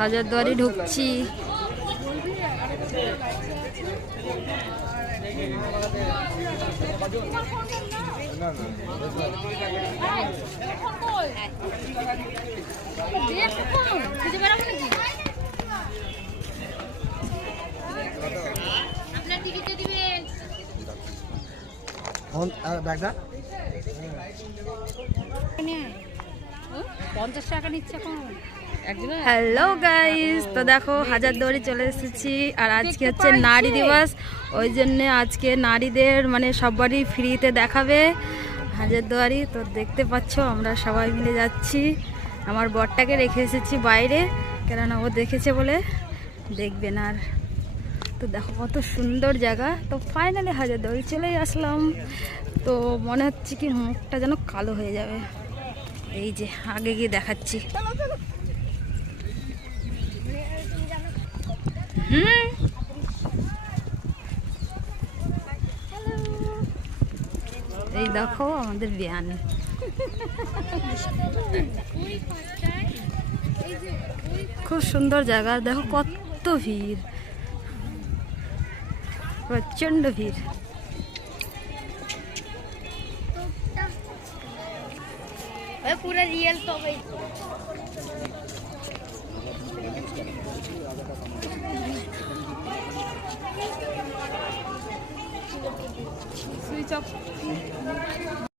হাজারদুয়ারি ঢুকছি। Hello guys, তো দেখো হাজারদুয়ারি চলে এসেছি। আর আজকে হচ্ছে নারী দিবস, ওই জন্যে আজকে নারীদের মানে সবারই ফ্রিতে দেখাবে হাজারদুয়ারি। তো দেখতে পাচ্ছ আমরা সবাই মিলে যাচ্ছি। আমার বরটাকে রেখে এসেছি বাইরে, কেননা ও দেখেছে বলে দেখবেন। আর তো দেখো কত সুন্দর জায়গা। তো ফাইনালি হাজারদুয়ারি চলেই আসলাম। তো মনে হচ্ছে কি মুখটা যেন কালো হয়ে যাবে। এই যে আগে গিয়ে দেখাচ্ছি। এই দেখো আমাদের বিয়ান। খুব সুন্দর জায়গা, দেখো কত ভিড়, প্রচন্ড ভিড়। पूरा रियल तो भाई সুইচ অফ।